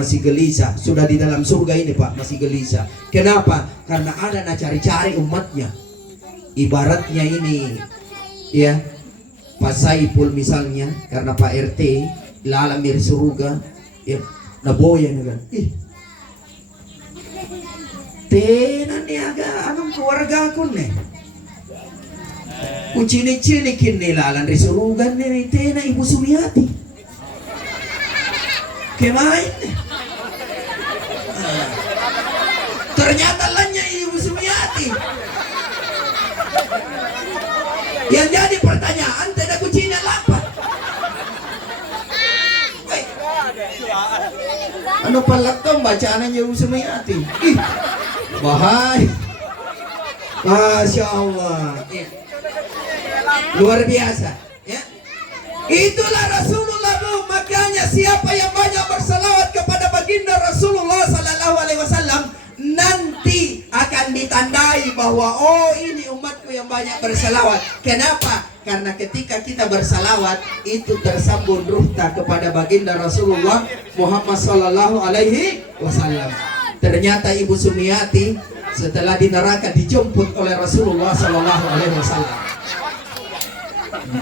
masih gelisah. Sudah di dalam surga ini Pak, masih gelisah. Kenapa? Karena ada nak cari-cari umatnya. Ibaratnya ini, ya, Pak Saipul misalnya, karena Pak RT lalam dari surga, ya, naboyan kan. Tenan nih agak anong keluarga ko nih. Ucini-cinikin nilalan dari surga nih, tena Ibu Sumiati. Kemain nih. Ternyata lannya Ibu Sumiati. Yang jadi pertanyaan, tidak kucina apa? Ano palakam bacaan Ibu Sumiati? Bahaya. Masya Allah, ya. Luar biasa, ya. Itulah Rasulullah Bu. Makanya siapa yang banyak bersalawat kepada baginda Rasulullah Sallallahu Alaihi Wasallam nanti akan ditandai bahwa oh ini umatku yang banyak bersalawat. Kenapa? Karena ketika kita bersalawat itu tersambung ruhta kepada baginda Rasulullah Muhammad Sallallahu Alaihi Wasallam. Ternyata Ibu Sumiati setelah di neraka dijemput oleh Rasulullah Sallallahu Alaihi Wasallam,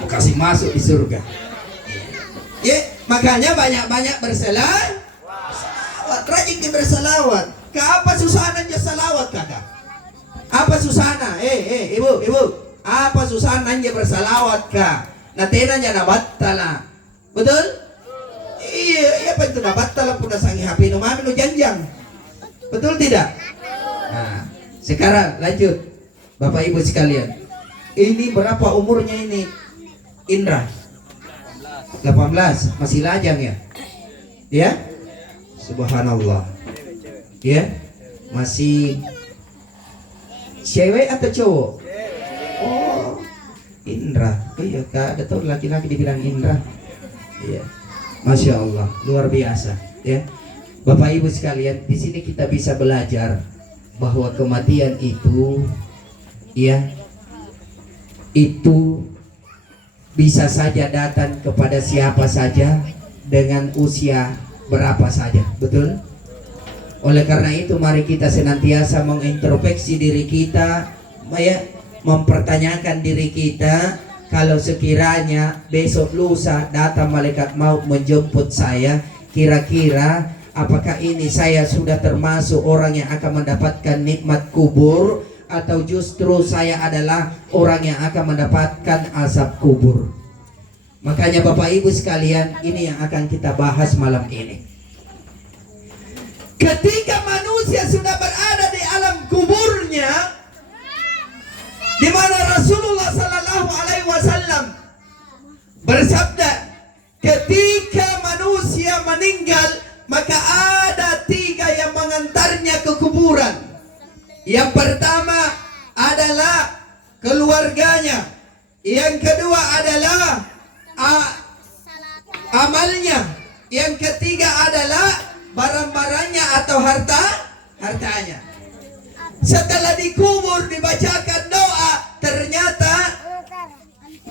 kasih masuk di surga. Ya, makanya banyak-banyak berselawat, rajin berselawat. Apa susananya salawat kakak? Apa susana? Ibu, apa susananya bersalawat kak? Natenanya nabattala, betul? Iya, apa itu nabattala pun nasangi HP no mami no janjang. Betul tidak? Nah, sekarang lanjut Bapak Ibu sekalian. Ini berapa umurnya ini Indra? 18, masih lajang ya? Ya? Subhanallah. Ya? Masih cewek atau cowok? Oh, Indra. Iya, Kak, ada tahu laki-laki dibilang Indra. Iya. Masya Allah, luar biasa, ya. Bapak Ibu sekalian, di sini kita bisa belajar bahwa kematian itu, ya, itu bisa saja datang kepada siapa saja dengan usia berapa saja, betul? Oleh karena itu, mari kita senantiasa mengintrospeksi diri kita, ya, mempertanyakan diri kita. Kalau sekiranya besok lusa datang malaikat maut menjemput saya, kira-kira apakah ini saya sudah termasuk orang yang akan mendapatkan nikmat kubur, atau justru saya adalah orang yang akan mendapatkan azab kubur? Makanya Bapak Ibu sekalian, ini yang akan kita bahas malam ini. Ketika manusia sudah berada di alam kuburnya, di mana Rasulullah Sallallahu Alaihi Wasallam bersabda, ketika manusia meninggal, maka ada 3 yang mengantarnya ke kuburan. Yang pertama adalah keluarganya. Yang kedua adalah amalnya. Yang ketiga adalah barang-barangnya atau hartanya. Setelah dikubur, dibacakan doa, ternyata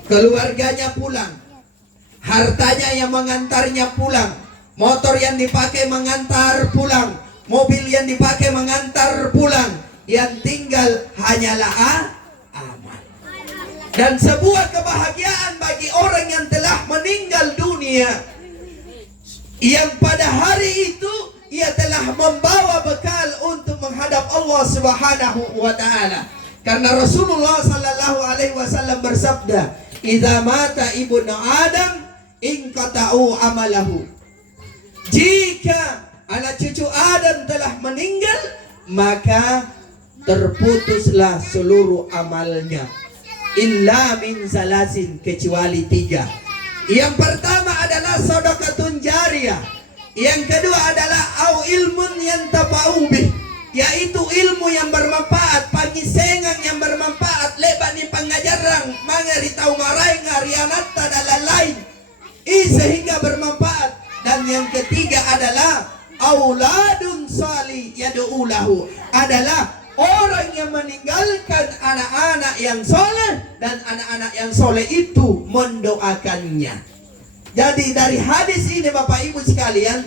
keluarganya pulang, hartanya yang mengantarnya pulang, motor yang dipakai mengantar pulang, mobil yang dipakai mengantar pulang. Yang tinggal hanyalah amal. Dan sebuah kebahagiaan bagi orang yang telah meninggal dunia, yang pada hari itu ia telah membawa bekal untuk menghadap Allah Subhanahu wa taala. Karena Rasulullah Sallallahu Alaihi Wasallam bersabda, "Idza mata ibnu Adam inqata'u amalahu." Jika anak cucu Adam telah meninggal, maka terputuslah seluruh amalnya, illa min salasin, kecuali 3. Yang pertama adalah sedekatun jariyah. Yang kedua adalah au ilmun yantafa'u bih, yaitu ilmu yang bermanfaat, pangisengan yang bermanfaat, lebat ni pangajarang, mangari tau maray ngarianata dan lain-lain, sehingga bermanfaat. Dan yang ketiga adalah auladun salih yad'ulahu, adalah orang yang meninggalkan anak-anak yang soleh, dan anak-anak yang soleh itu mendoakannya. Jadi dari hadis ini Bapak Ibu sekalian,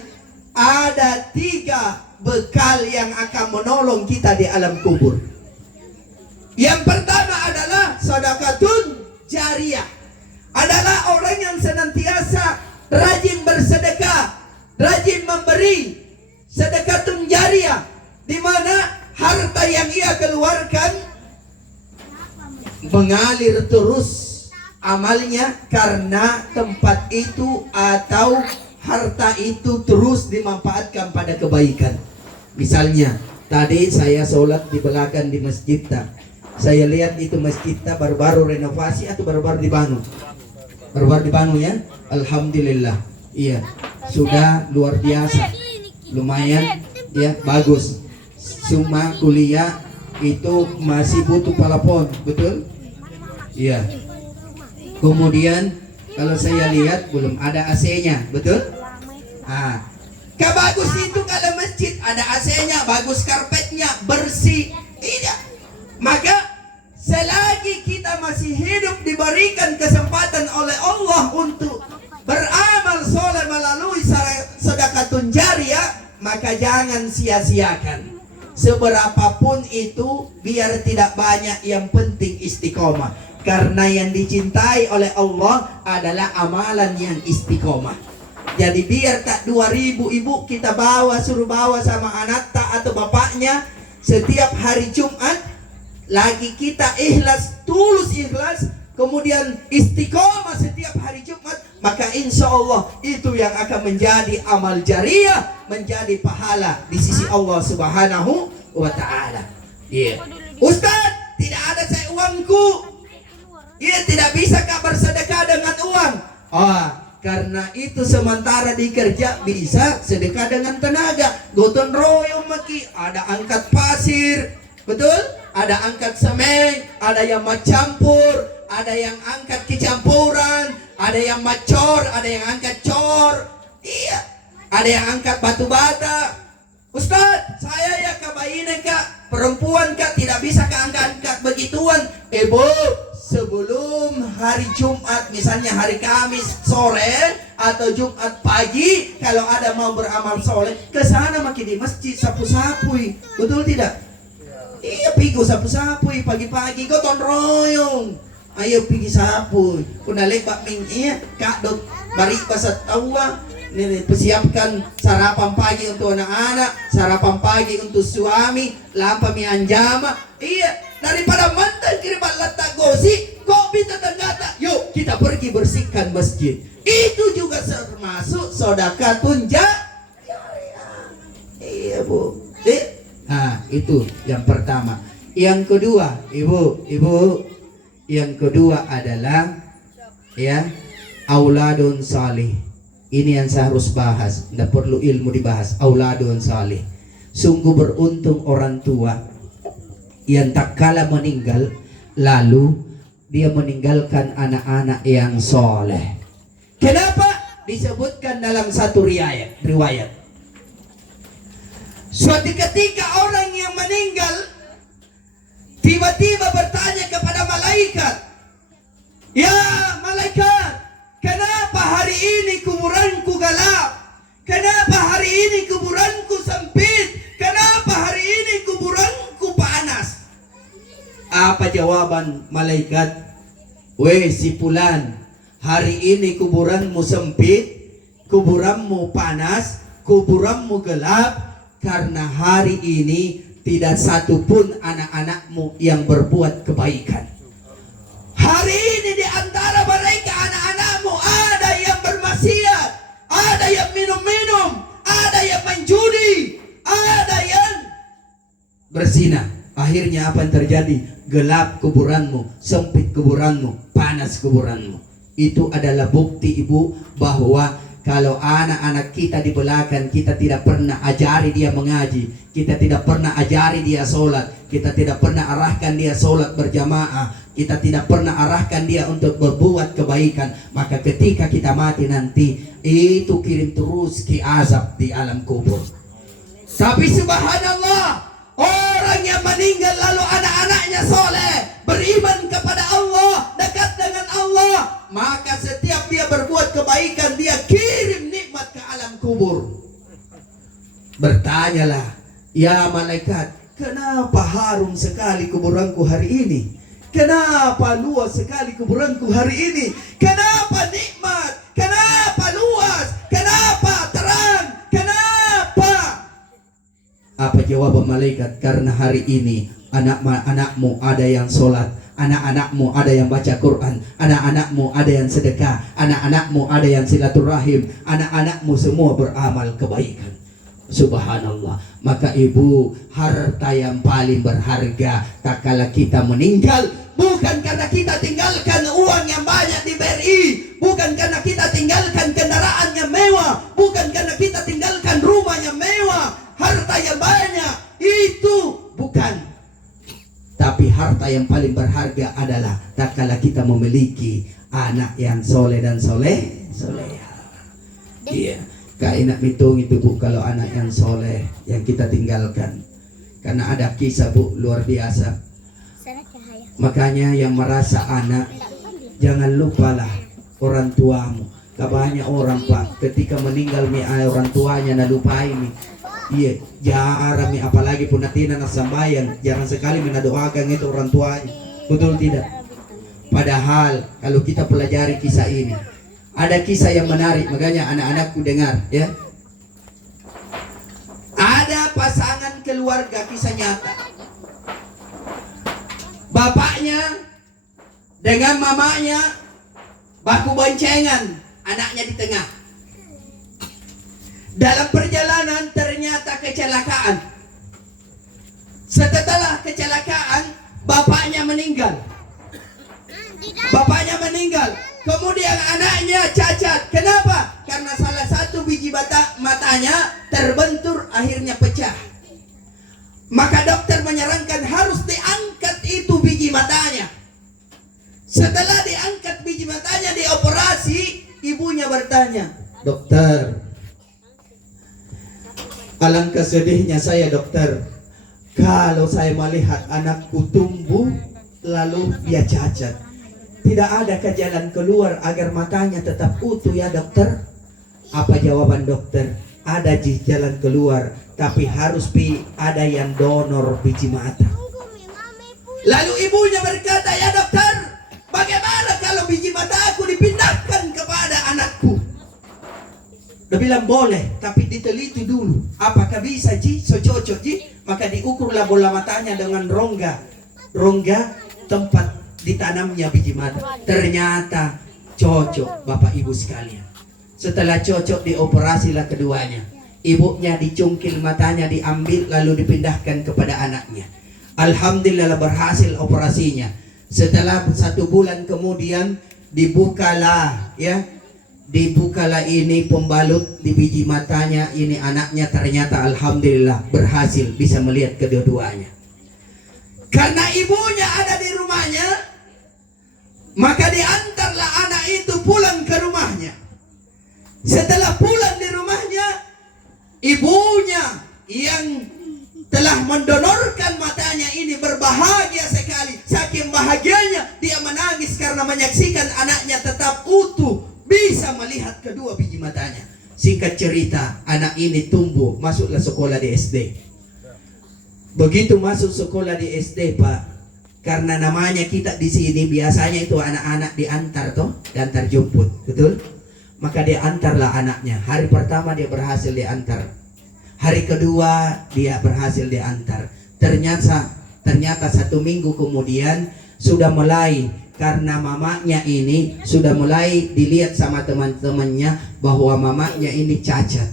ada 3 bekal yang akan menolong kita di alam kubur. Yang pertama adalah sedekatun jariyah. Adalah orang yang senantiasa rajin bersedekah, rajin memberi. Sedekatun jariyah, di mana harta yang ia keluarkan mengalir terus amalnya karena tempat itu atau harta itu terus dimanfaatkan pada kebaikan. Misalnya, tadi saya sholat di belakang di masjid. Saya lihat itu masjid baru-baru renovasi atau baru-baru dibangun. Baru-baru dibangun ya. Alhamdulillah. Iya, sudah luar biasa. Lumayan ya, bagus. Cuma kuliah itu masih butuh pelapon, betul? Iya. Kemudian kalau saya lihat belum ada AC-nya, betul? Kebagus itu kalau masjid ada AC-nya, bagus karpetnya, bersih. Tidak. Maka selagi kita masih hidup diberikan kesempatan oleh Allah untuk beramal soleh melalui sedekatun jariyah, maka jangan sia-siakan. Seberapapun itu, biar tidak banyak, yang penting istiqomah. Karena yang dicintai oleh Allah adalah amalan yang istiqomah. Jadi biar tak 2.000 ibu kita suruh bawa sama anak tak atau bapaknya setiap hari Jumat, lagi kita ikhlas, tulus ikhlas, kemudian istiqomah setiap hari Jumat, maka insya Allah itu yang akan menjadi amal jariyah, menjadi pahala di sisi Allah Subhanahu wa Ta'ala. Ustaz, tidak ada saya uangku. Tidak bisa kak bersedekah dengan uang. Karena itu sementara dikerja bisa sedekah dengan tenaga. Gotong royong maki, ada angkat pasir, betul? Ada angkat semen, ada yang macampur, ada yang angkat kecampuran, ada yang macor, ada yang angkat cor. Iya, ada yang angkat batu bata. Ustaz, saya ya kabainin kak, perempuan kak tidak bisa angkat begituan. Bu, sebelum hari Jumat, misalnya hari Kamis sore atau Jumat pagi, kalau ada mau beramal soleh, ke sana makin di masjid sapu-sapui, betul tidak? Iya, pigo sapu-sapui pagi-pagi, gotong royong. Ayo pergi sapu. Kuna lepak ming iya, kak dot bari pasat tawa. Ini persiapkan sarapan pagi untuk anak-anak, sarapan pagi untuk suami, lampa mi anjama. Iya, daripada mantan kiribat letak gosip, kok bisa tenggata? Yuk kita pergi bersihkan masjid. Itu juga termasuk sedekatun jariyah. Iya bu. Itu yang pertama. Yang kedua, ibu, yang kedua adalah ya auladun salih. Ini yang saya harus bahas, tidak perlu ilmu dibahas. Auladun salih. Sungguh beruntung orang tua yang tak kala meninggal, lalu dia meninggalkan anak-anak yang soleh. Kenapa? Disebutkan dalam satu riwayat. Suatu ketika orang yang meninggal tiba-tiba bertanya kepada malaikat, "Ya malaikat, kenapa hari ini kuburanku gelap? Kenapa hari ini kuburanku sempit? Kenapa hari ini kuburanku panas?" Apa jawaban malaikat? "Weh si fulan, hari ini kuburanmu sempit, kuburanmu panas, kuburanmu gelap, karena hari ini tidak satu pun anak-anakmu yang berbuat kebaikan. Hari ini di antara mereka anak-anakmu ada yang bermaksiat, ada yang minum-minum, ada yang main judi, ada yang berzina. Akhirnya apa yang terjadi? Gelap kuburanmu, sempit kuburanmu, panas kuburanmu." Itu adalah bukti ibu bahwa kalau anak-anak kita di belakang kita tidak pernah ajari dia mengaji, kita tidak pernah ajari dia sholat, kita tidak pernah arahkan dia sholat berjamaah, kita tidak pernah arahkan dia untuk berbuat kebaikan, maka ketika kita mati nanti itu kirim terus ke azab di alam kubur. Tapi subhanallah, orang yang meninggal lalu anak-anaknya soleh, beriman kepada Allah, dekat dengan Allah, maka setiap dia berbuat kebaikan dia kirim nikmat ke alam kubur. Bertanyalah, ya malaikat, kenapa harum sekali kuburanku hari ini? Kenapa luas sekali kuburanku hari ini? Kenapa nikmat? Kenapa luas? Kenapa terang? Kenapa? Apa jawaban malaikat? Karena hari ini anak-anakmu ada yang sholat, anak-anakmu ada yang baca Quran, anak-anakmu ada yang sedekah, anak-anakmu ada yang silaturahim, anak-anakmu semua beramal kebaikan. Subhanallah. Maka ibu, harta yang paling berharga tak kala kita meninggal, bukan karena kita tinggalkan uang yang banyak di BRI, bukan karena kita tinggalkan kendaraan yang mewah, bukan karena kita tinggalkan rumah yang mewah, harta yang banyak, itu bukan. Tapi harta yang paling berharga adalah tak kala kita memiliki anak yang soleh dan soleha. Iya. Kak enak hitung itu bu, kalau anak yang soleh yang kita tinggalkan. Karena ada kisah bu, luar biasa. Makanya yang merasa anak, jangan lupalah orang tuamu. Banyak orang pak, ketika meninggal orang tuanya na lupai mi. Iya, jarang apalagi pun natina na sambayan, jangan sekali menadoakan itu orang tuanya. Betul tidak? Padahal kalau kita pelajari kisah ini, ada kisah yang menarik, makanya anak-anakku dengar ya. Ada pasangan keluarga, kisah nyata. Bapaknya dengan mamanya baku boncengan, anaknya di tengah. Dalam perjalanan ternyata kecelakaan. Setelah kecelakaan, bapaknya meninggal. Bapaknya meninggal. Kemudian anaknya cacat. Kenapa? Karena salah satu biji matanya terbentur, akhirnya pecah. Maka dokter menyarankan harus diangkat itu biji matanya. Setelah diangkat biji matanya, dioperasi, ibunya bertanya, dokter, alangkah sedihnya saya dokter, kalau saya melihat anakku tumbuh lalu dia cacat. Tidak ada ke jalan keluar agar matanya tetap utuh ya dokter? Apa jawaban dokter? Ada jalan keluar, tapi harus ada yang donor biji mata. Lalu ibunya berkata, ya dokter, bagaimana kalau biji mata aku dipindahkan kepada anakku? Dia bilang boleh, tapi diteliti dulu. Apakah bisa ji? So cocok ji? Maka diukurlah bola matanya dengan rongga tempat ditanamnya biji mata. Ternyata cocok bapak ibu sekalian. Setelah cocok dioperasilah keduanya. Ibunya dicungkil matanya, diambil lalu dipindahkan kepada anaknya. Alhamdulillah berhasil operasinya. Setelah 1 bulan kemudian dibukalah ini pembalut di biji matanya, ini anaknya, ternyata alhamdulillah berhasil bisa melihat kedua-duanya. Karena ibunya ada di rumahnya, maka diantarlah anak itu pulang ke rumahnya. Setelah pulang di rumahnya, ibunya yang telah mendonorkan matanya ini berbahagia sekali. Saking bahagianya dia menangis karena menyaksikan anaknya tetap utuh, bisa melihat kedua biji matanya. Singkat cerita, anak ini tumbuh, masuklah sekolah di SD. Begitu masuk sekolah di SD pak, karena namanya kita di sini biasanya itu anak-anak diantar diantar jemput, betul? Maka dia antarlah anaknya. Hari pertama dia berhasil diantar, hari kedua dia berhasil diantar. Ternyata 1 minggu kemudian sudah mulai, karena mamanya ini sudah mulai dilihat sama teman-temannya bahwa mamanya ini cacat.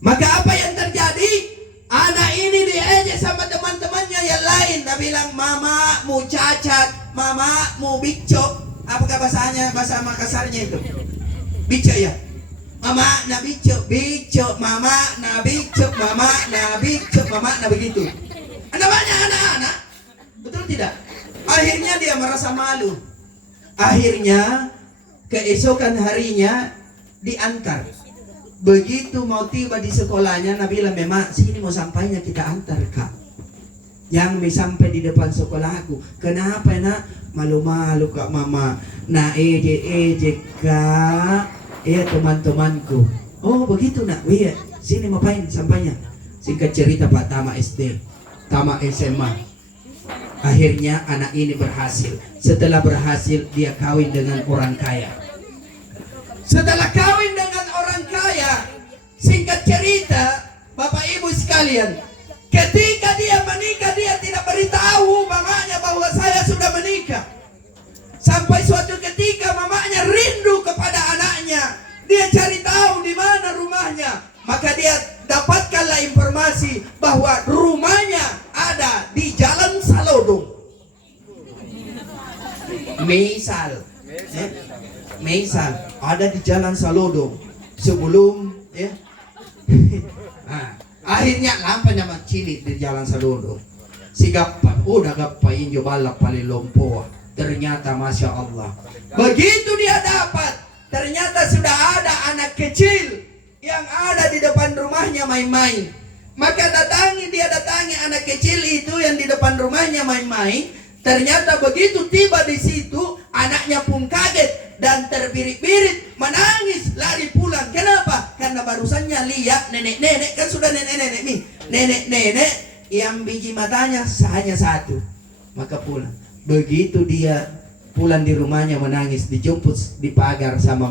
Maka apa yang terjadi? Anak ini diejek sama teman-temannya yang lain. Dia bilang, mamamu cacat, mamamu bicok. Apakah bahasanya, bahasa Makassarnya itu? Bicok ya? Mama na bicok, mama na bicok, mama na bicok, mama na begitu. Namanya anak-anak, betul tidak? Akhirnya dia merasa malu. Akhirnya keesokan harinya diantar. Begitu mau tiba di sekolahnya, Nabila memang sini mau sampainya kita antar kak. Yang sampai di depan sekolahku. Kenapa nak? Malu-malu kak mama. Nah ejek kak. Iya teman-temanku. Oh begitu nak. Iya. Sini ngapain sampahnya? Singkat cerita Pak, tamat SD, tamat SMA. Akhirnya anak ini berhasil. Setelah berhasil dia kawin dengan orang kaya. Setelah kawin dengan orang kaya, singkat cerita Bapak Ibu sekalian, ketika dia menikah dia tidak beritahu mamanya bahwa saya sudah menikah. Sampai suatu ketika mamanya rindu kepada anaknya. Dia cari tahu di mana rumahnya. Maka dia dapatkanlah informasi bahwa rumahnya ada di Jalan Salodong. Misal ada di Jalan Salodong sebelum ya. Akhirnya lampanya cilik di Jalan Salodong. Si gappa, udah gappa injo balap paling lompoa. Ternyata Masya Allah, begitu dia dapat, ternyata sudah ada anak kecil yang ada di depan rumahnya main-main. Maka datangi anak kecil itu yang di depan rumahnya main-main. Ternyata begitu tiba di situ, anaknya pun kaget dan terbirit-birit, menangis, lari pulang. Kenapa? Karena barusannya lihat nenek-nenek, kan sudah nenek-nenek nih. Nenek-nenek yang biji matanya hanya satu. Maka pulang. Begitu dia pulang di rumahnya menangis, dijemput di pagar sama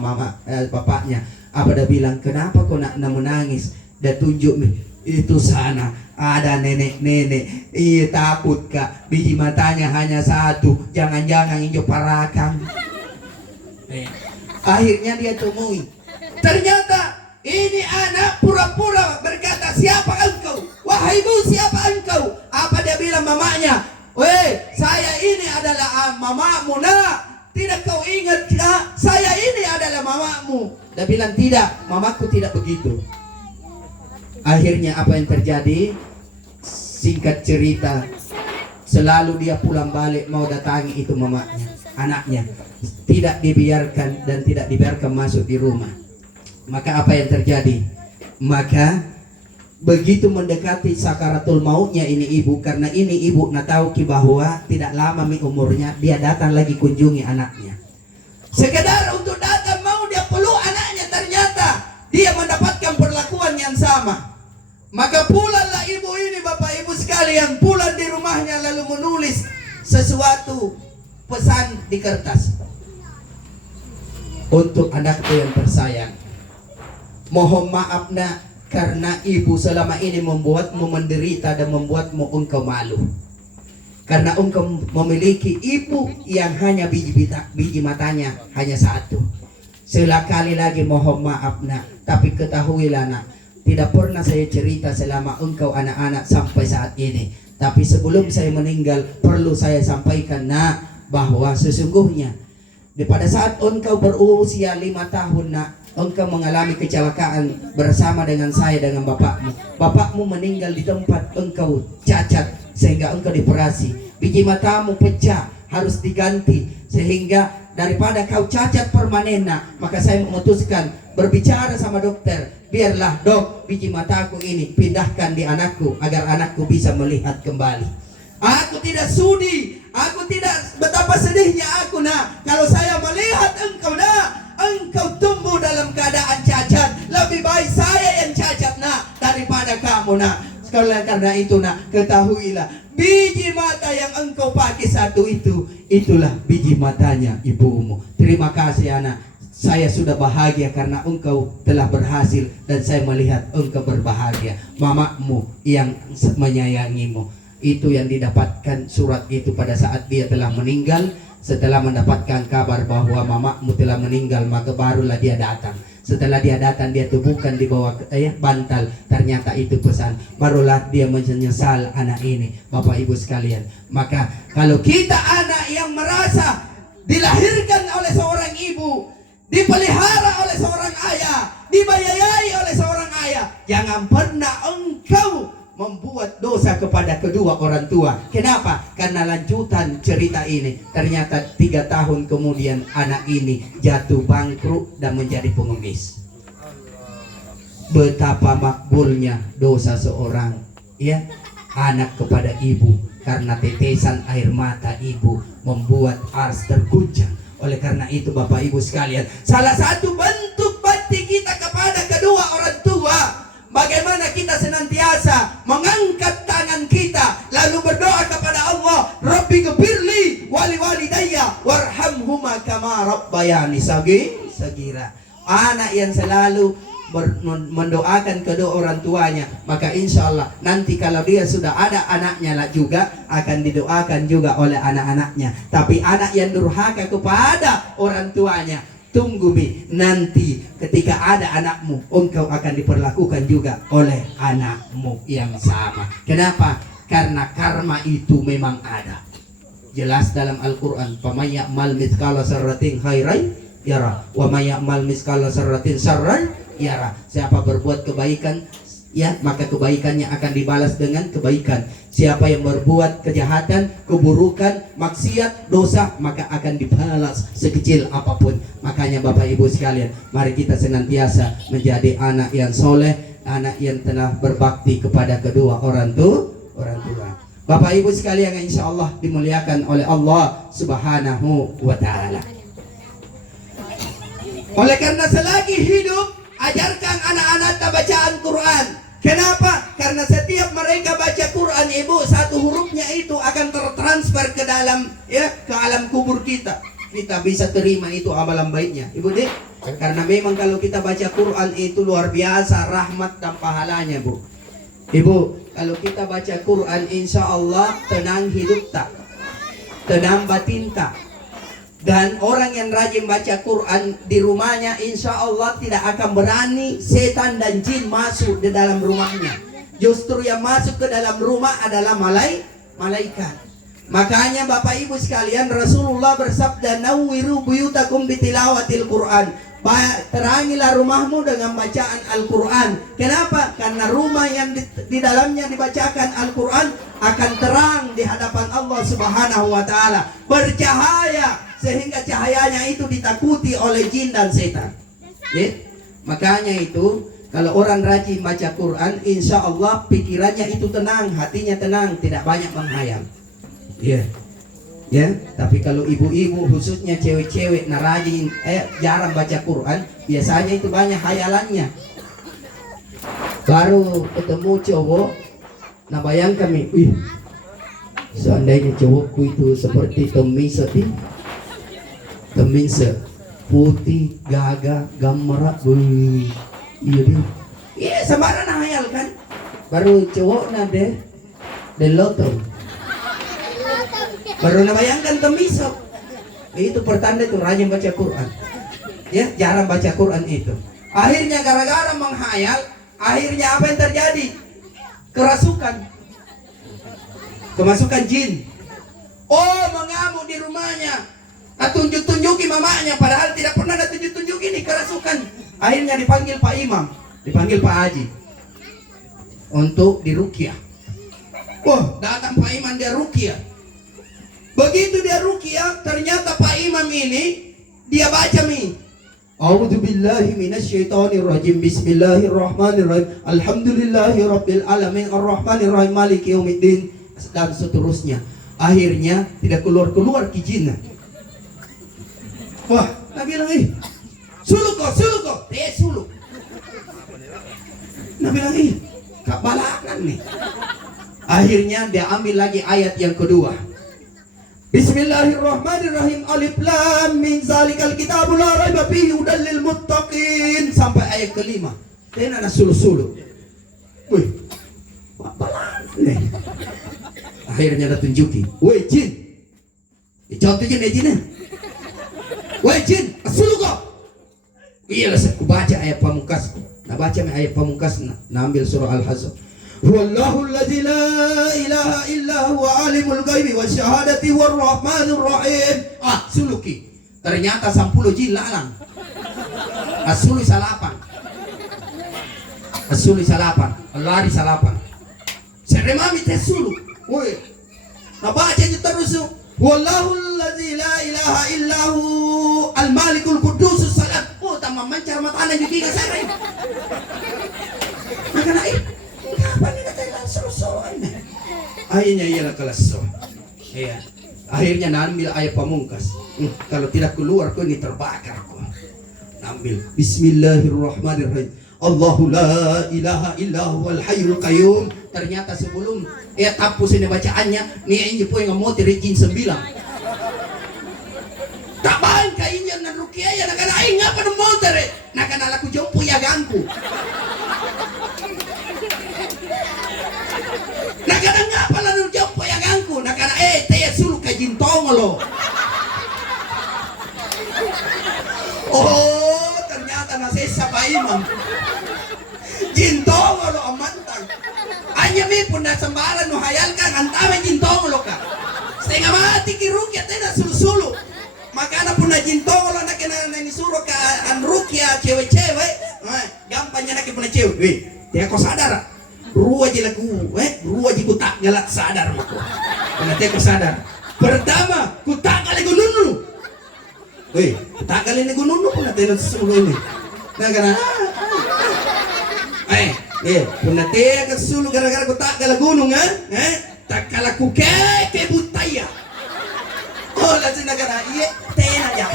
bapaknya. Apa dia bilang, kenapa kau nak menangis? Dia tunjuk nih, itu sana ada nenek-nenek. Iya takut kak, biji matanya hanya satu. Jangan-jangan hijau parakang. Akhirnya dia temui. Ternyata ini anak pura-pura berkata, siapa engkau? Wahai ibu, siapa engkau? Apa dia bilang mamanya? Weh, saya ini adalah mamamu nak. Tidak kau ingat nak? Saya ini adalah mamamu. Dia bilang tidak, mamaku tidak begitu. Akhirnya apa yang terjadi? Singkat cerita, selalu dia pulang balik mau datangi itu mamanya, anaknya. Tidak dibiarkan dan tidak dibiarkan masuk di rumah. Maka apa yang terjadi? Maka begitu mendekati sakaratul mautnya ini ibu, karena ini ibu nak tahu bahwa tidak lama umurnya, dia datang lagi kunjungi anaknya. Sekedar untuk datang mau dia peluk anaknya, ternyata dia mendapatkan perlakuan yang sama. Maka pulanglah ibu ini, Bapak Ibu sekalian, pulang di rumahnya lalu menulis sesuatu pesan di kertas. Untuk anakku yang tersayang, mohon maaf nak, karena ibu selama ini membuatmu menderita dan membuatmu engkau malu. Karena engkau memiliki ibu yang hanya biji matanya hanya satu. Sekali lagi mohon maaf nak, tapi ketahuilah nak, tidak pernah saya cerita selama engkau anak-anak sampai saat ini. Tapi sebelum saya meninggal perlu saya sampaikan nak, bahwa sesungguhnya pada saat engkau berusia 5 tahun nak, engkau mengalami kecelakaan bersama dengan saya dengan bapakmu. Bapakmu meninggal di tempat engkau cacat sehingga engkau dioperasi. Biji matamu pecah, harus diganti. Sehingga daripada kau cacat permanen nak, maka saya memutuskan berbicara sama dokter. Biarlah dok, biji mataku ini pindahkan di anakku agar anakku bisa melihat kembali. Aku tidak sudi, aku tidak, betapa sedihnya aku nak kalau saya melihat engkau nak, engkau tumbuh dalam keadaan cacat. Lebih baik saya yang cacat nak daripada kamu nak. Karena itu nak, ketahuilah biji mata yang engkau pakai satu itu, itulah biji matanya ibumu. Terima kasih anak, saya sudah bahagia karena engkau telah berhasil dan saya melihat engkau berbahagia. Mamamu yang menyayangimu, itu yang didapatkan surat itu pada saat dia telah meninggal. Setelah mendapatkan kabar bahwa mamamu telah meninggal, maka barulah dia datang. Setelah dia datang, dia tubuhkan di bawah bantal. Ternyata itu pesan. Barulah dia menyesal anak ini, Bapak Ibu sekalian. Maka kalau kita anak yang merasa dilahirkan oleh seorang ibu, dipelihara oleh seorang ayah, dibayai oleh seorang ayah, jangan pernah engkau membuat dosa kepada kedua orang tua. Kenapa? Karena lanjutan cerita ini, ternyata 3 tahun kemudian anak ini jatuh bangkrut dan menjadi pengemis. Betapa makbulnya dosa seorang anak kepada ibu, karena tetesan air mata ibu membuat ars terguncang. Oleh karena itu Bapak Ibu sekalian, salah satu bentuk bakti kita kepada kedua orang tua, Bagaimana kita senantiasa mengangkat tangan kita lalu berdoa kepada Allah, Rabbi ghfirli wali walidayya warhamhuma kama rabbayani sagira. Anak yang selalu mendoakan kedua orang tuanya, maka insya Allah nanti kalau dia sudah ada anaknya lah juga akan didoakan juga oleh anak-anaknya. Tapi anak yang durhaka kepada orang tuanya, tunggu bi, nanti ketika ada anakmu, engkau akan diperlakukan juga oleh anakmu yang sama. Kenapa? Karena karma itu memang ada. Jelas dalam Al-Quran, "Faman ya'mal mithqala dzarratin khairan yara, wa may ya'mal mithqala dzarratin syarran yara." Siapa berbuat kebaikan, ya maka kebaikannya akan dibalas dengan kebaikan. Siapa yang berbuat kejahatan, keburukan, maksiat, dosa, maka akan dibalas sekecil apapun. Makanya Bapak Ibu sekalian, mari kita senantiasa menjadi anak yang soleh, anak yang telah berbakti kepada kedua orang tua. Bapak Ibu sekalian yang insya Allah dimuliakan oleh Allah Subhanahu wa Ta'ala. Oleh karena selagi hidup, ajarkan anak-anak bacaan Quran. Kenapa? Karena setiap mereka baca Quran, ibu, satu hurufnya itu akan tertransfer ke dalam, ya, ke alam kubur kita. Kita bisa terima itu amalan baiknya, ibu deh. Karena memang kalau kita baca Quran itu luar biasa rahmat dan pahalanya, bu. Ibu, kalau kita baca Quran, insya Allah tenang hidup tak, tenang batin tak. Dan orang yang rajin baca Quran di rumahnya, insya Allah tidak akan berani setan dan jin masuk di dalam rumahnya. Justru yang masuk ke dalam rumah adalah malaikat. Makanya Bapak Ibu sekalian, Rasulullah bersabda, "Nawwiru buyutakum bitilawatil Quran." Terangilah rumahmu dengan bacaan Al-Quran. Kenapa? Karena rumah yang di dalamnya dibacakan Al-Quran akan terang di hadapan Allah Subhanahu wa Ta'ala, bercahaya sehingga cahayanya itu ditakuti oleh jin dan setan. Ya? Makanya itu kalau orang rajin baca Quran, insya Allah pikirannya itu tenang, hatinya tenang, tidak banyak menghayal. Ya. Ya, tapi kalau ibu-ibu khususnya cewek-cewek rajin jarang baca Quran, biasanya itu banyak hayalannya. Baru ketemu cowok, nah bayangkan nih, seandainya cowokku itu seperti Temise putih, gagah, gamrak, iya sembarang hayal kan. Baru cowok nade delotong. Baru nabayangkan temisok. Itu pertanda itu rajin baca Quran. Ya, jarang baca Quran itu. Akhirnya gara-gara menghayal, akhirnya apa yang terjadi? Kerasukan. Kemasukan jin. Oh, mengamuk di rumahnya. Tunjuk-tunjuki mamanya, padahal tidak pernah ada tunjuk-tunjuk ini, kerasukan. Akhirnya dipanggil Pak Imam, dipanggil Pak Haji untuk diruqyah. Wah, datang Pak Imam dia ruqyah. Begitu dia ruqyah, ternyata Pak Imam ini dia baca A'udzubillahi minasyaitonirrajim. Bismillahirrahmanirrahim. Alhamdulillahirabbil alamin arrahmanirrahim maliki yaumiddin dan seterusnya. Akhirnya tidak keluar kijinnya. Wah, dia bilang, suluk kok. Suluk. Dia bilang, kak balakan nih. Akhirnya dia ambil lagi ayat yang kedua. Bismillahirrahmanirrahim. Alif lam mim zalikal kitabul la raiba fihi hudal lil muttaqin sampai ayat kelima. Tena na sulu. Wih. Balakan nih. Akhirnya dia tunjuki. Woi jin. Contohnya jinnya. Woi jin, asulu kok. Iya lah, aku baca ayat pamungkas. Nah baca ayat pamungkas, nah ambil surah Al-Hazab. Wallahu alladzi la ilaha illa huwa alimul ghaibi wasyahadati warrahmanur rahim. Suluki. Ternyata 10 jin lalang. Asuli salapan. Lari salapan. Seremami tesulu. Woi. Nah baca aja terus. Wallahu alladzi la ilaha illa hu al-malikul qudusus salam. Oh, tamam mancar matanya juga saya. Maka kapan ini kata selesai? Akhirnya ialah kelas. Iya. Akhirnya nambil ayat pamungkas. Kalau tidak keluar kau ini terbakar kau. Nambil Bismillahirrahmanirrahim. Allahu la ilaha illa huwal hayyul qayyum. Ternyata sebelum tapus ini bacaannya, nih ini po yang mau rijin 9. Kapan kainya na rukia ya nakana ay nga pa ng motor nakana ko jompo yaganku. Nakana nga pala ng jompo yaganku nakana taya suluk ka jintongolo. Oh, ternyata nasesa pa imam. Jintongolo amantang. Anya mi pun na sambalan no hayal ka antame jintongolo ka. Setengah mati kirukia tena sulu-sulu. Makanya pun na jintongolo na kena na nisuro ka an rukia cewek-cewek. Gampangnya na kena cewek. Dia kau sadar. Ruwa ji lagu, ruwa ji kutak galak sadar mako. Nanti kau sadar. Pertama, kutak kali gununu. Kutak kali ni gununu pun nanti sulu ini. Nah karena pun nanti ke sulu gara-gara kutak kali gunung tak kala ke butaya. Oh, langsung negara tena ya.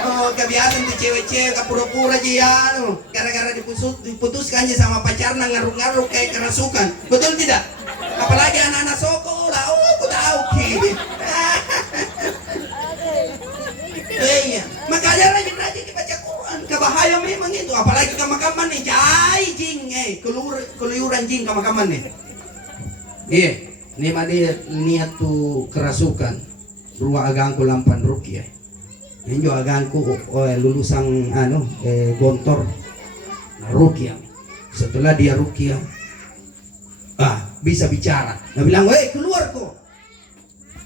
Oh, kebiasaan di cewek-cewek pura-pura aja gara-gara diputuskan aja sama pacarnya ngaruk-ngaruk kayak kerasukan. Betul tidak? Apalagi anak-anak sekolah. Oh, aku tahu kiri. Iya, makanya rajin-rajin dibaca Quran. Kebahaya memang itu, apalagi kamar-kamar nih, jai jing, keluyuran jing kamar-kamar nih. Iya, ini dia niat tuh kerasukan. Ruang agangku lampan rukyah. Ini juga agangku lulusan gontor rukyah. Setelah dia rukyah, bisa bicara. Dia bilang, keluar kok.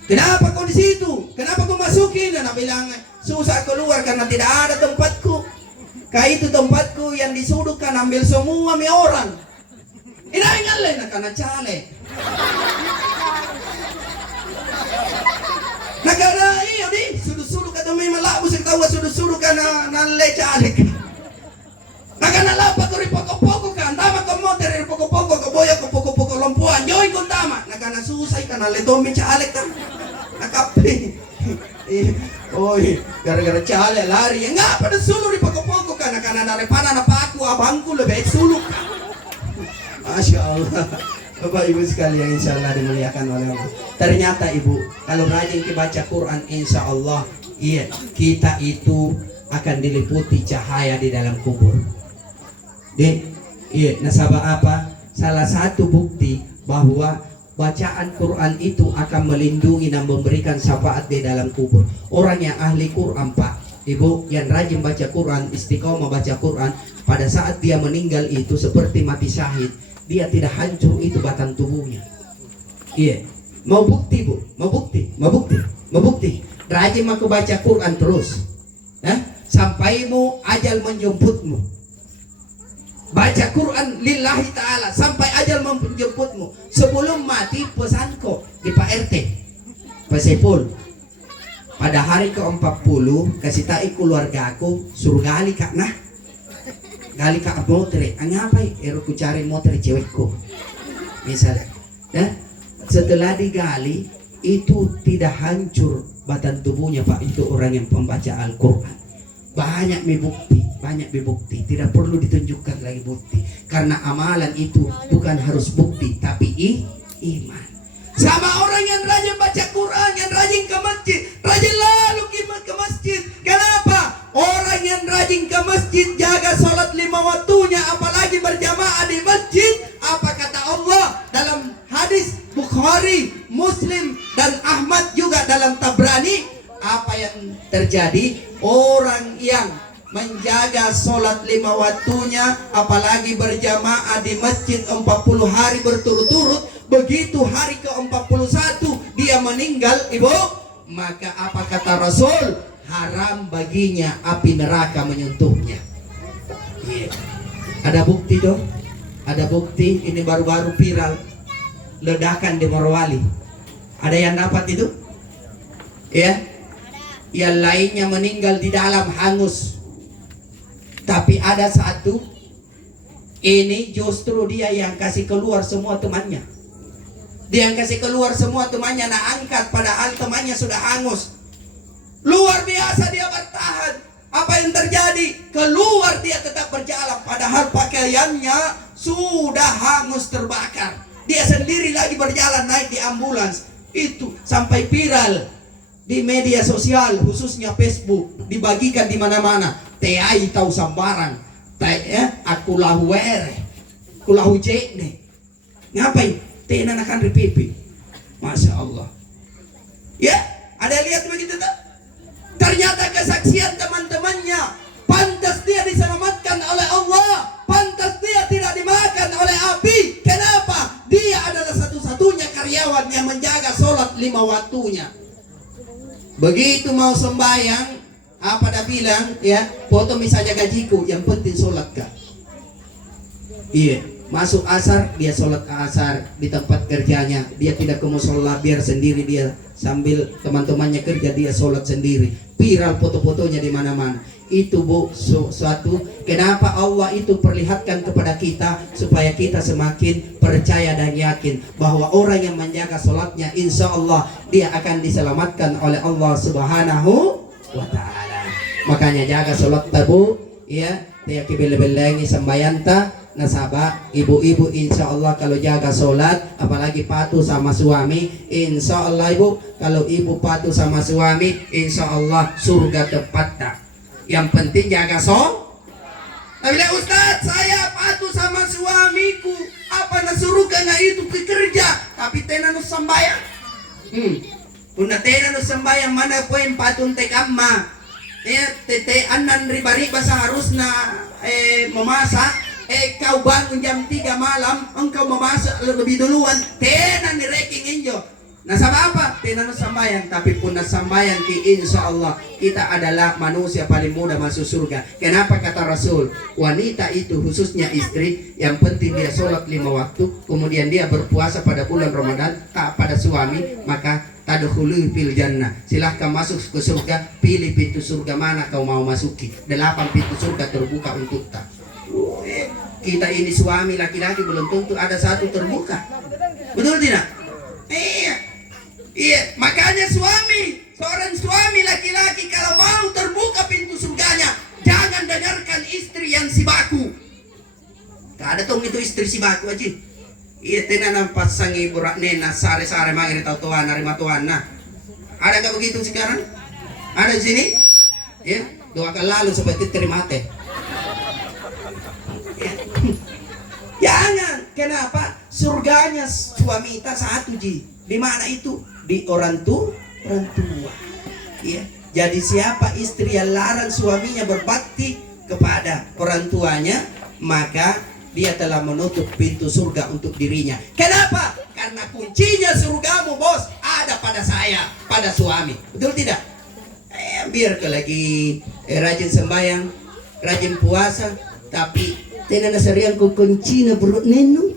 Kenapa kau di situ? Kenapa kau masukin? Dia bilang, susah keluar karena tidak ada tempatku. Kayak itu tempatku yang disuduhkan ambil semua mi orang. Ini ingat karena cale. Negara iyo di sudu-sudu kata may malabu sa tawa sudu-sudu ka na lecalik. Naganalapa ko rin poko-poko ka, tama ko mo, tere poko-poko ka, boya ko poko-poko lompuan, yoy kung tama, naganasusay ka na, letomi chalik ka, nakapi. Oy, gara-gara chale, lari, nga pa na sulo rin poko-poko ka, nakananarepana na pa ako, abangko, lebih sulok ka. Masya Allah. Bapak Ibu sekalian, insya Allah dimuliakan oleh Allah. Ternyata Ibu, kalau rajin kita baca Quran, insya Allah, iya, kita itu akan diliputi cahaya di dalam kubur. Nasabah apa? Salah satu bukti bahwa bacaan Quran itu akan melindungi dan memberikan syafaat di dalam kubur. Orang yang ahli Quran, Pak, Ibu, yang rajin baca Quran, istiqomah baca Quran, pada saat dia meninggal itu seperti mati syahid. Dia tidak hancur itu batang tubuhnya. Iya. Mau bukti, Bu? Mau bukti. Rajin aku baca Quran terus. Sampaimu ajal menjemputmu. Baca Quran lillahi ta'ala sampai ajal menjemputmu. Sebelum mati pesanku di Pak RT, Pak Sepul. Pada hari ke-40 kasih tahu keluarga aku suruh gali kak gali ka motor, ngapain? Ku cari motor cewekku, misalnya. Setelah digali itu tidak hancur batang tubuhnya, Pak. Itu orang yang pembaca Al-Quran. Banyak bukti. Tidak perlu ditunjukkan lagi bukti, karena amalan itu bukan harus bukti, tapi iman. Sama orang yang rajin baca Quran, yang rajin ke masjid, rajin lalu ke masjid. Kenapa? Orang yang rajin ke masjid, jaga sholat 5 waktunya, apalagi berjamaah di masjid. Apa kata Allah dalam hadis Bukhari, Muslim, dan Ahmad juga dalam Tabrani? Apa yang terjadi? Orang yang menjaga sholat 5 waktunya, apalagi berjamaah di masjid 40 hari berturut-turut, begitu hari ke-41 dia meninggal, Ibu, maka apa kata Rasul? Haram baginya api neraka menyentuhnya. Ada bukti dong? Ada bukti. Ini baru-baru viral ledakan di Morowali. Ada yang dapat itu? Yang lainnya meninggal di dalam hangus. Tapi ada satu, ini justru dia yang kasih keluar semua temannya. Dia yang kasih keluar semua temannya, angkat padahal temannya sudah hangus. Luar biasa dia bertahan. Apa yang terjadi? Keluar dia tetap berjalan, padahal pakaiannya sudah hangus terbakar. Dia sendiri lagi berjalan naik di ambulans. Itu sampai viral di media sosial, khususnya Facebook, dibagikan di mana-mana. Teai tahu sambarang, aku lahu were, aku lahu jekne. Ngapain? Tenan akan repipi. Masya Allah. Ya, ada lihat begitu tak? Ternyata kesaksian teman-temannya, pantas dia diselamatkan oleh Allah, pantas dia tidak dimakan oleh api. Kenapa? Dia adalah satu-satunya karyawan yang menjaga sholat 5 waktunya. Begitu mau sembahyang, apa dah bilang, ya, foto misalnya gajiku, yang penting sholat kah? Iya, masuk asar, dia sholat asar di tempat kerjanya. Dia tidak ke musola, biar sendiri dia sambil teman-temannya kerja, dia sholat sendiri. Viral foto-fotonya di mana-mana. Itu bu, suatu kenapa Allah itu perlihatkan kepada kita supaya kita semakin percaya dan yakin bahwa orang yang menjaga sholatnya insya Allah dia akan diselamatkan oleh Allah Subhanahu wa ta'ala. Makanya jaga sholat tabu, ya, dia kibel-belengi sembayanta nasabah. Ibu-ibu insya Allah kalau jaga sholat, apalagi patuh sama suami, insya Allah ibu, kalau ibu patuh sama suami, insya Allah surga tepat tak. Yang penting jaga sholat. Tapi Ustaz, saya patuh sama suamiku, apa nasuruh karena itu kerja, tapi tenan sembayang. Una tenan sembayang mana poin patun tekamma. Tete anan riba-riba seharusnya memasak. Kau bangun jam 3 malam, engkau memasak lebih duluan, tenan direking injo. Nah sama apa? Tenan sambayang, tapi pun sambayang ki insya Allah kita adalah manusia paling mudah masuk surga. Kenapa kata Rasul? Wanita itu khususnya istri, yang penting dia sholat 5 waktu, kemudian dia berpuasa pada bulan Ramadan, tak pada suami, maka tadkhulu fil jannah. Silahkan masuk ke surga, pilih pintu surga mana kau mau masuki. 8 pintu surga terbuka untuk tak. Kita ini suami laki-laki belum tentu ada satu terbuka. Betul tidak? Iya, makanya seorang suami laki-laki kalau mau terbuka pintu surganya, jangan dengarkan istri yang sibaku. Tak ada tong itu istri sibaku aja. Iya, tenan pasang ibu nena sare-sare mangir tau tuan narima tuan. Nah, ada nggak begitu sekarang? Ada di sini? Ya, doakan lalu supaya diterima teh. Jangan. Kenapa? Surganya suami kita satu ji. Di mana itu? Di orang tua. Ya. Jadi siapa istri yang larang suaminya berbakti kepada orang tuanya, maka dia telah menutup pintu surga untuk dirinya. Kenapa? Karena kuncinya surgamu bos ada pada saya, pada suami. Betul tidak? Biar ke lagi rajin sembahyang, rajin puasa, tapi tenan nasarian ku kunci na buruk nenu,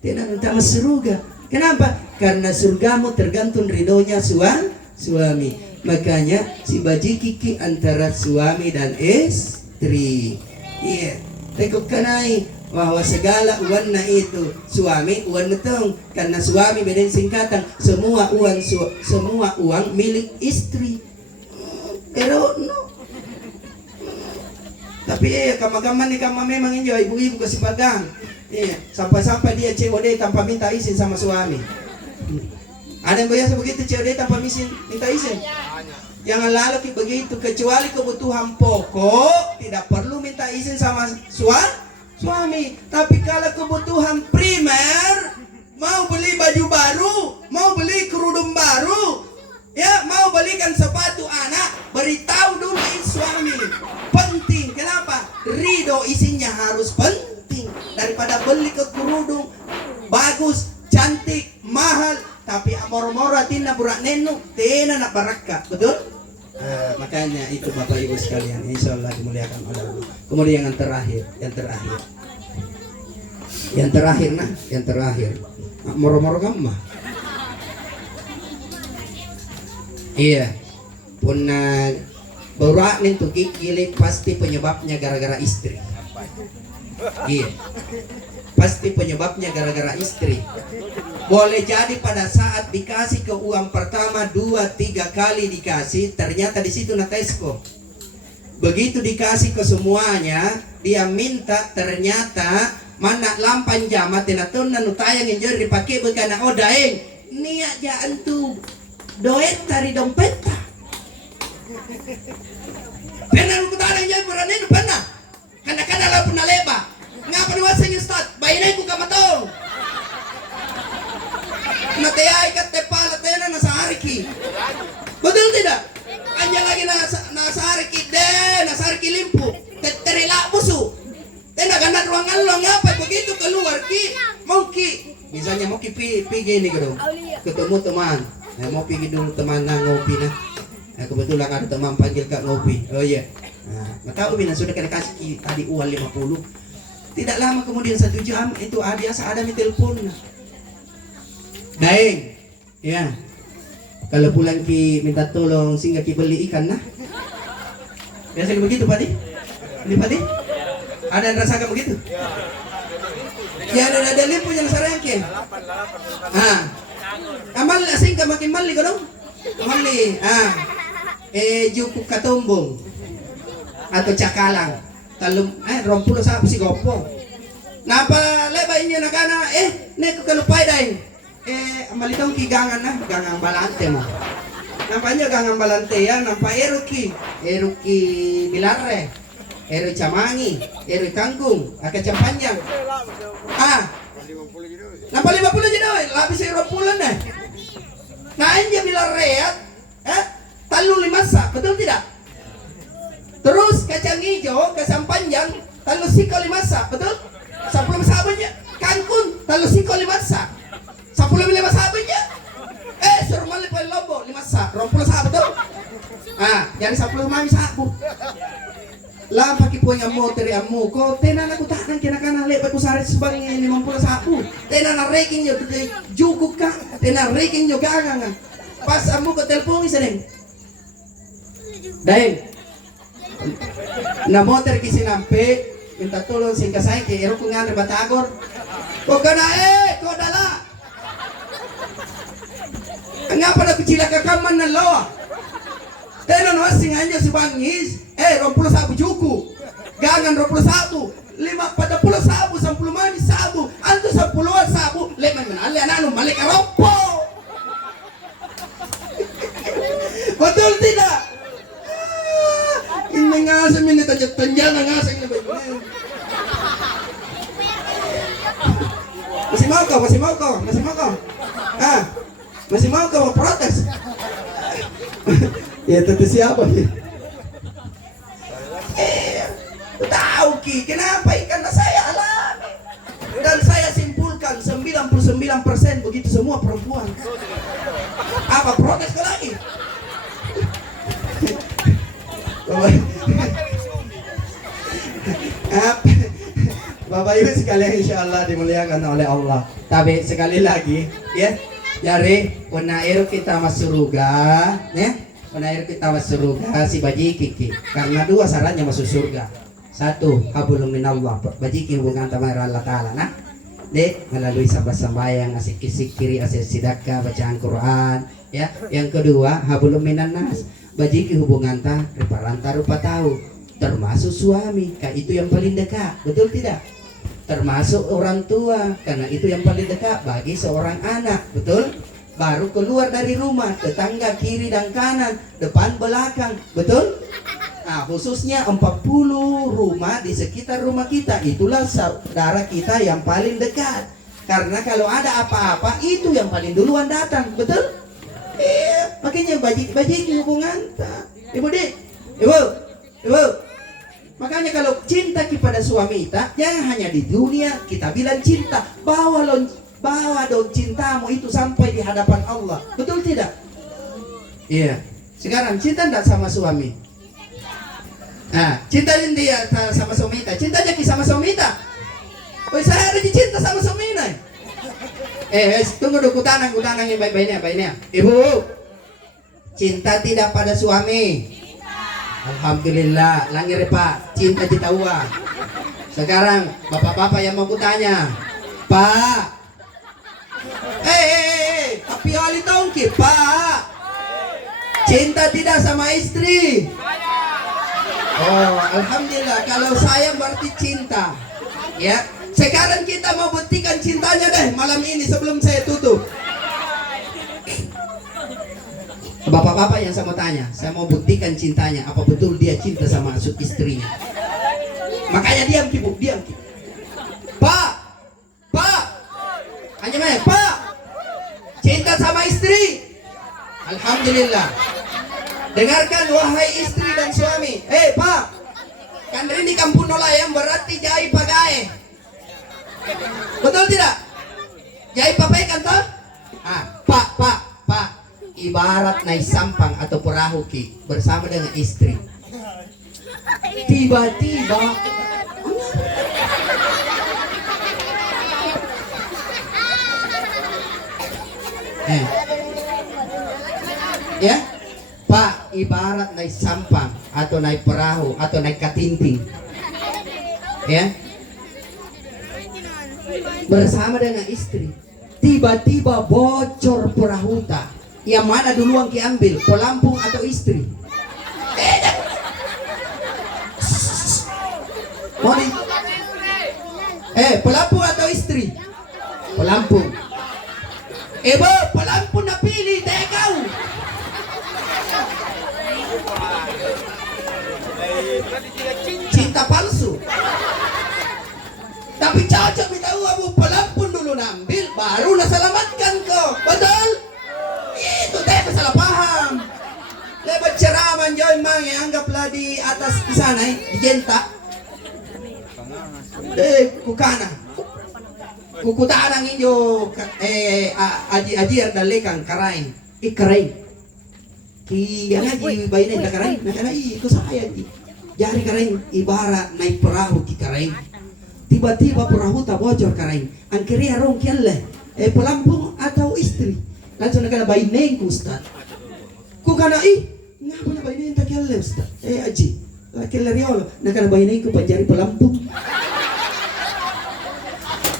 tenan utama surga. Kenapa? Karena surgamu tergantung ridhonya suami. Makanya si baji kiki antara suami dan istri. Iya, tekuk kanai bahwa segala uang na itu suami uang netong, karena suami beda singkatan semua uang milik istri. Pero no. Tapi kama-kama nih kama memang ini ibu-ibu kasih pegang. Iya, sampai-sampai dia COD tanpa minta izin sama suami. Ada yang biasa begitu COD tanpa minta izin. Jangan lalu begitu, kecuali kebutuhan pokok tidak perlu minta izin sama suami. Tapi kalau kebutuhan primer, mau beli baju baru, mau beli kerudung baru, ya mau belikan sepatu anak, beritahu dulu suami. Penting. Kenapa? Ridho isinya harus penting. Daripada beli ke kerudung bagus, cantik, mahal, tapi moro-moro tina burak nenu, tina nak baraka. Betul? Makanya itu Bapak Ibu sekalian, insya Allah dimuliakan oleh Allah. Kemudian yang terakhir, moro-moro kamu mah. Iya, punah berat nih tuh kikili pasti penyebabnya gara-gara istri. Iya, pasti penyebabnya gara-gara istri. Boleh jadi pada saat dikasih ke uang pertama 2-3 kali dikasih, ternyata di situ natesko. Begitu dikasih ke semuanya, dia minta ternyata mana lampan jama tinatun nanu tayang injur dipakai bekana oh daeng niat jaan tu doet dari dompet pernah lu kutadang jay berani nu pernah kada lah pun leba ngapa nu wasing start bayinay ko kamatong natayay kat tepala tayo na nasa hariki betul tidak anja lagi nasa hariki nasa hariki limpu terela busu tena ganda ruangan lo ngapa begitu keluar mau misalnya mau pergi ini ketemu teman mau pergi dulu teman ngopi kebetulan ada teman panggil kak ngopi oh iya maka Ubin sudah kena kasih tadi uang 50 tidak lama kemudian 1 jam itu ada telepon daeng ya kalau pulang minta tolong sehingga beli ikan biasa begitu Pak ini Pak ada yang rasakan begitu? Ya ada limpu yang sarangke. Amal asing ka makin mali ko dong. Mali. Juku katumbong atau cakalang. Talum 20 sa si gopo. Napa leba inyo nakana neko kalupay daing. Amalitong kigangan gangang balante mo. Nampanya gangang balante ya, nampa eruki bilarre. Ero camangi, ero kangkung, kacang panjang. Nampak 50 je doy, labis 20 nah. Nah anja bilang reat, talu 5 sak, betul tidak? Terus kacang hijau, kacang panjang, talu siko 5 sak, betul? 10 sabunnya, kangkung, talu siko 5 sak. 10 5 sabunnya. Suruh mali paling lobo 5 sak, 20 sak betul? Jadi 10 mami sabu. Lah paki punya motor amu ko tenan aku tahan kena kana lepa ku saret sebangi 50 sapu tenan reking yo jukuk ka tenan reking yo gangang pas amu ko telepon iseneng daeng na motor ki sinampe minta tolong singka saya ke ero ku ngandre batagor ko kana ko dala ngapa na kucila ka kaman na loa tenan wasing anja si bangis 20 sabu juku gangan 21 50 sabu 10 mani sabu antu 10 sabu leman menali ananu malik rompo betul tidak ini ngasih ini tanjana ngasih ini masih mau kau masih mau kau protes ya tentu siapa ya tahu kenapa karena saya alami dan saya simpulkan 99% begitu semua perempuan apa protes ke lagi Bapak Ibu sekalian insyaallah dimuliakan oleh Allah tapi sekali lagi ya dari penair kita masuk surga ya penair kita masuk surga si baji kiki karena 2 syaratnya masuk surga 1 hablum minallah bajiki hubungan sama Allah Ta'ala melalui sembahyang asik kiri asik sedekah bacaan Quran ya yang kedua hablum minannas bajiki hubungan reparanta rupa tahu termasuk suami itu yang paling dekat betul tidak termasuk orang tua karena itu yang paling dekat bagi seorang anak betul baru keluar dari rumah tetangga kiri dan kanan depan belakang betul khususnya 40 rumah di sekitar rumah kita itulah saudara kita yang paling dekat karena kalau ada apa-apa itu yang paling duluan datang betul makanya bajik hubungan ibu makanya kalau cinta kepada suami kita jangan hanya di dunia kita bilang cinta bawa dong cintamu itu sampai di hadapan Allah betul tidak iya sekarang cinta enggak sama suami cinta dia sama suami kita cinta jadi sama suami kita saya harus cinta sama suami ini tunggu dulu kutanang yang baik-baiknya ibu cinta tidak pada suami alhamdulillah langir pak cinta kita uang sekarang bapak-bapak yang mau kutanya pak tapi Ali tongki pak cinta tidak sama istri Oh, alhamdulillah. Kalau sayang berarti cinta. Ya. Sekarang kita mau buktikan cintanya deh malam ini sebelum saya tutup. Bapak-bapak yang saya mau tanya, saya mau buktikan cintanya. Apa betul dia cinta sama istrinya? Makanya diam Ki, Bu, diam Ki. Pak, Pak, hanya mana? Pak, cinta sama istri? Alhamdulillah. Dengarkan wahai istri dan suami. Pak, kan ini kampung nolayan berarti jai pagai. Betul tidak? Jai papai kan toh? Pak. Ibarat naik sampang atau perahu Ki bersama dengan istri. Tiba-tiba ya, Pak, ibarat naik sampang atau naik perahu atau naik katinting. Ya. Bersama dengan istri. Tiba-tiba bocor perahu tak. Yang mana duluan Ki ambil, pelampung atau istri? Pelampung atau istri? Pelampung. Pelampung na pilih, kau. Cinta palsu. Tapi cocok kita tahu pelampung dulu nambil, baru nasalamatkan kau. Betul? Itu teh salah paham. Lebat ceraman joy mang yang anggaplah di atas di sana di jenta. Kukana. Kukutanang inyo aji dalekan karain. Karain. Ki yang aji bayin na karain. Nakana ko saya di. Jari karain ibarat naik perahu ki karain. Tiba-tiba perahu tak bocor karain. Ang kiriya rong kialle. Pelampung atau istri. Langsung nakana bayin ko Ustaz. Kukana ngapa na bayin tak kialle Ustaz? Aji. Kialle riolo. Nakana bayin ko panjari pelampung.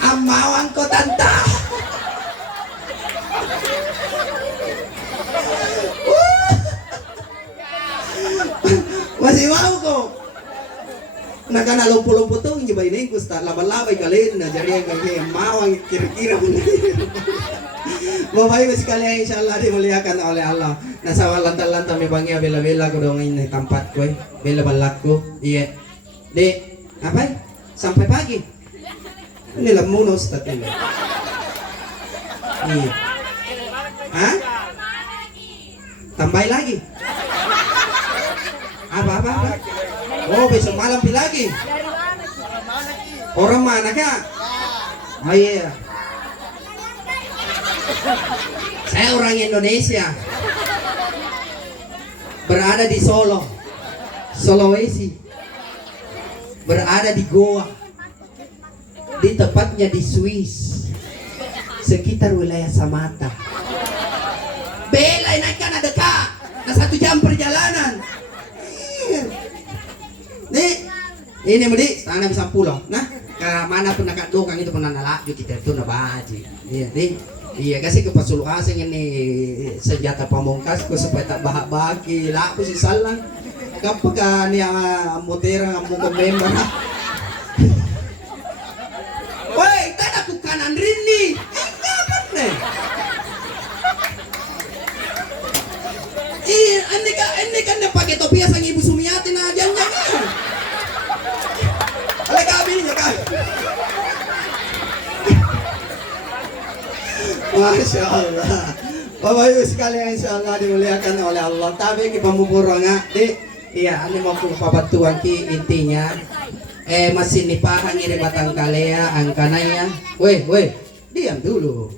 Amawang ko tanta. Masih mau ko. Nakana lompo-lompo tuh nyobain ko Ustaz. Labay-labay kalian na jari yang mawang kira-kira pun. Bapak Ibu sekalian insyaallah dimuliakan oleh Allah. Nasa lantal-lantal may bangya bela-bela ko dong ini tempat ko. Bela balak ko. Iya. Dek, apa? Sampai pagi. Ini lah munus tapi ini. Iya. Hah? Tambah lagi. Apa? Oh, besok malam pi lagi. Orang mana kak? Oh iya. Saya orang Indonesia. Berada di Solo, Sulawesi. Berada di Goa. Di tepatnya di Swiss. Sekitar wilayah Samata. Bela naik kan ada kak. Nah 1 jam perjalanan. Nih, ini mudi, sana bisa pulang. Nah, ke mana pun nak dokang itu pun nalak kita itu nabaji. Iya, nih. Iya, kasih ke pasuluasing ini senjata pamungkasku supaya tak bahak-bahaki. Laku si salang. Kapag niya mutera ng mukha member. Woi, tak aku kanan rin nih. Ngapain nih? Ini kan dia pakai topi sang Ibu Sumiati na jangan. Oleh kami nya kan. Masya Allah. Bapak Ibu sekalian insyaallah dimuliakan oleh Allah. Tapi kita pamupuro nga di. Iya, ini mau papatuan ki intinya. Masih nipahang iri batang kalea ang kanaya. Weh, diam dulu.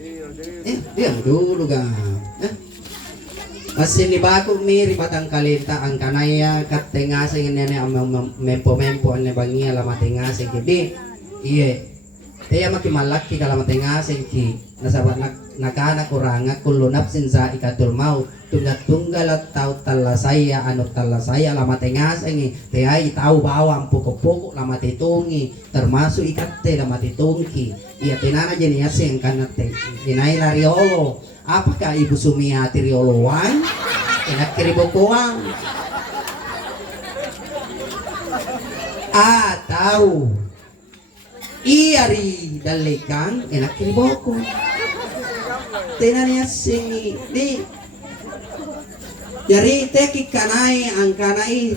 Diam dulu ga. Masih nibago miri batang kalita ang kanaya kat tengasing nene mempo-mempo ane bangia lama tengasing di. Iya. Kaya makimalaki ka lama tengasing ki. Nasabat nakana kuranga kullu nafsin zaikatul maut. Tunggal at tau talasaya ano talasaya lama tengasing kaya tahu bawang pokok-pokok lama titungi termasuk ikatte lama titungki. Iya tinana jenias yang kanate. Inay Riolo. Apakah Ibu Sumiati Riolowan? Enak kiribo kuang. Atau iari dalikang enak kiriboko. Tenan niya singi di. Yari teki kanai ang kanai